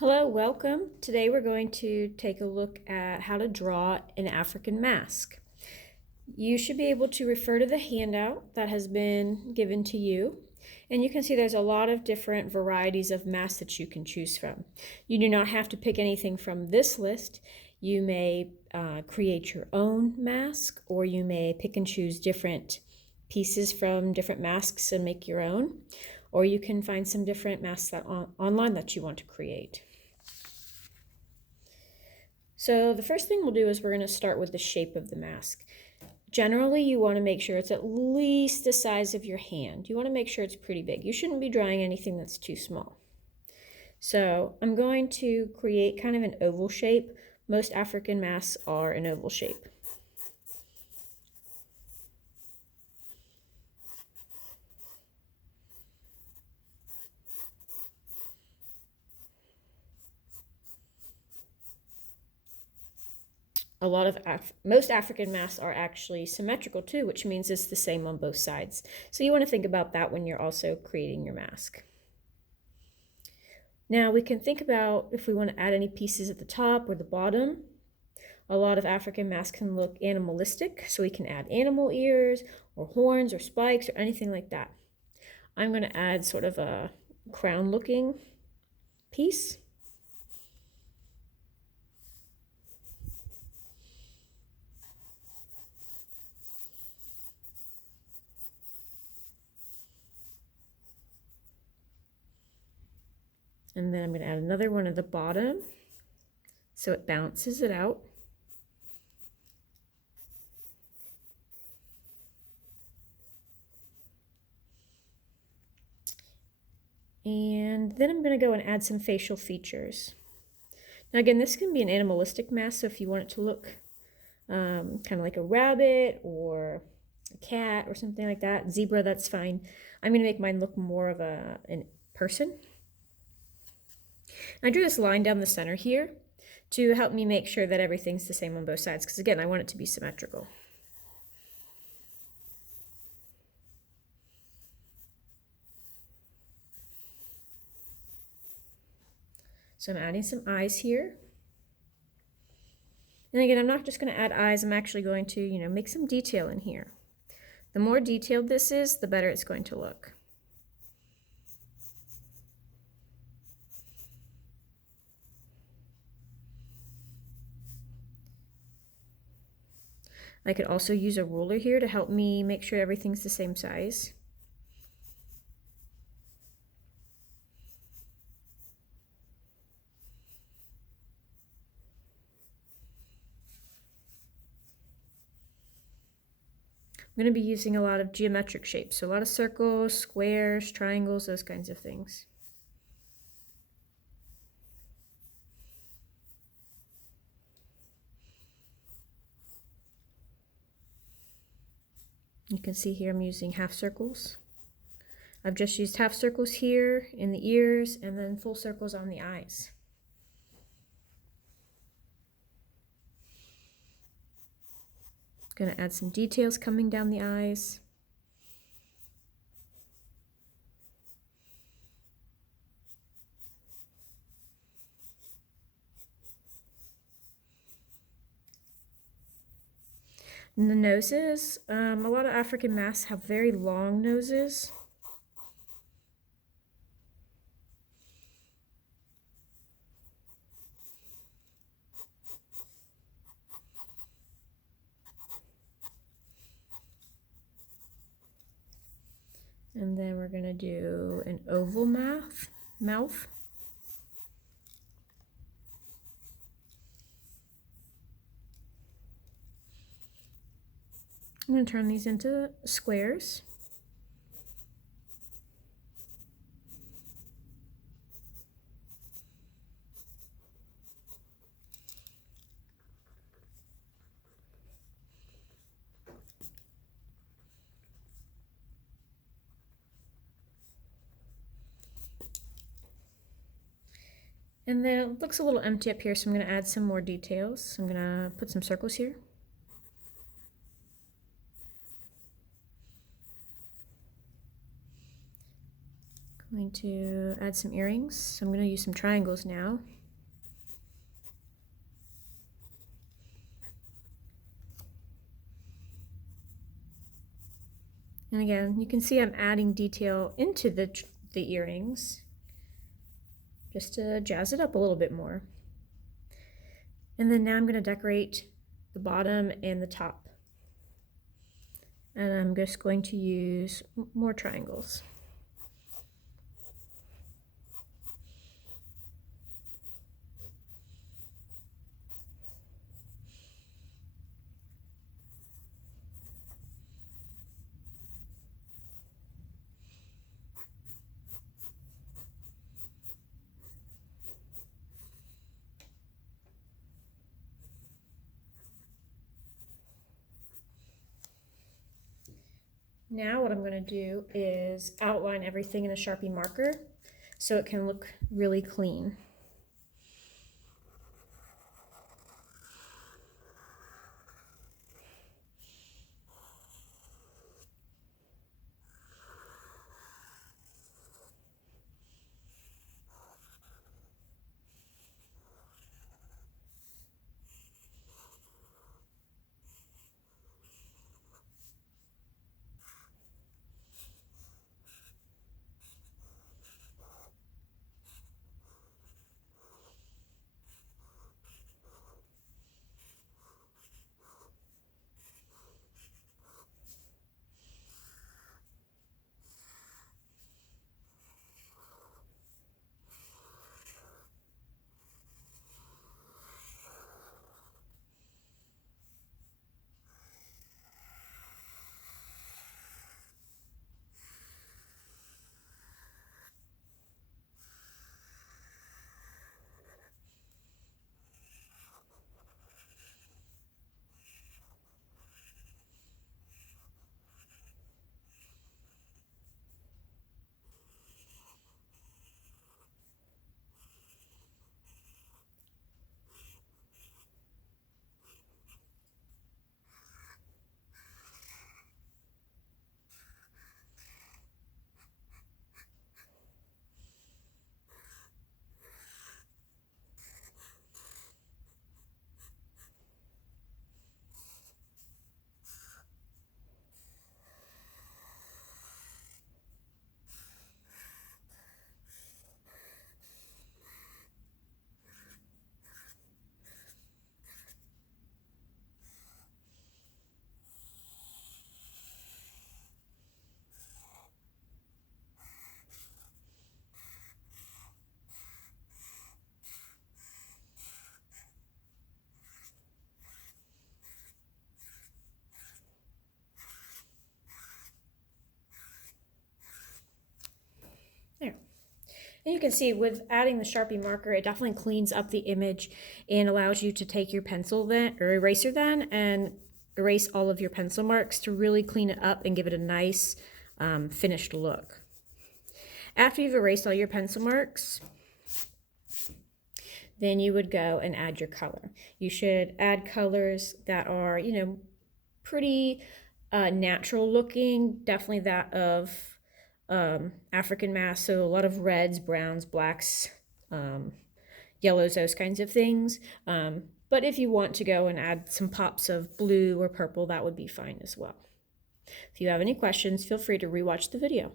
Hello, welcome. Today we're going to take a look at how to draw an African mask. You should be able to refer to the handout that has been given to you, and you can see there's a lot of different varieties of masks that you can choose from. You do not have to pick anything from this list. You may create your own mask, or you may pick and choose different pieces from different masks and make your own, or you can find some different masks online that you want to create. So the first thing we'll do is we're going to start with the shape of the mask. Generally, you want to make sure it's at least the size of your hand. You want to make sure it's pretty big. You shouldn't be drawing anything that's too small. So I'm going to create kind of an oval shape. Most African masks are an oval shape. Most African masks are actually symmetrical too, which means it's the same on both sides. So you want to think about that when you're also creating your mask. Now we can think about if we want to add any pieces at the top or the bottom. A lot of African masks can look animalistic, so we can add animal ears or horns or spikes or anything like that. I'm going to add sort of a crown looking piece. And then I'm going to add another one at the bottom so it balances it out. And then I'm going to go and add some facial features. Now again, this can be an animalistic mask, so if you want it to look kind of like a rabbit or a cat or something like that, zebra, that's fine. I'm going to make mine look more of a person. I drew this line down the center here to help me make sure that everything's the same on both sides, because again, I want it to be symmetrical. So I'm adding some eyes here. And again, I'm not just going to add eyes, I'm actually going to, make some detail in here. The more detailed this is, the better it's going to look. I could also use a ruler here to help me make sure everything's the same size. I'm going to be using a lot of geometric shapes, so a lot of circles, squares, triangles, those kinds of things. You can see here I'm using half circles. I've just used half circles here in the ears and then full circles on the eyes. Going to add some details coming down the eyes. And the noses, a lot of African masks have very long noses. And then we're going to do an oval mouth. I'm going to turn these into squares. And then it looks a little empty up here, so I'm going to add some more details. I'm going to put some circles here. going going to add some earrings. So I'm going to use some triangles now. And again, you can see I'm adding detail into the earrings just to jazz it up a little bit more. And then now I'm going to decorate the bottom and the top. And I'm just going to use more triangles. Now what I'm going to do is outline everything in a Sharpie marker so it can look really clean. There. And you can see with adding the Sharpie marker, it definitely cleans up the image and allows you to take your pencil then, or eraser then, and erase all of your pencil marks to really clean it up and give it a nice finished look. After you've erased all your pencil marks, then you would go and add your color. You should add colors that are, you know, pretty natural looking, definitely that of African mask, so a lot of reds, browns, blacks, yellows, those kinds of things. But if you want to go and add some pops of blue or purple, that would be fine as well. If you have any questions, feel free to rewatch the video.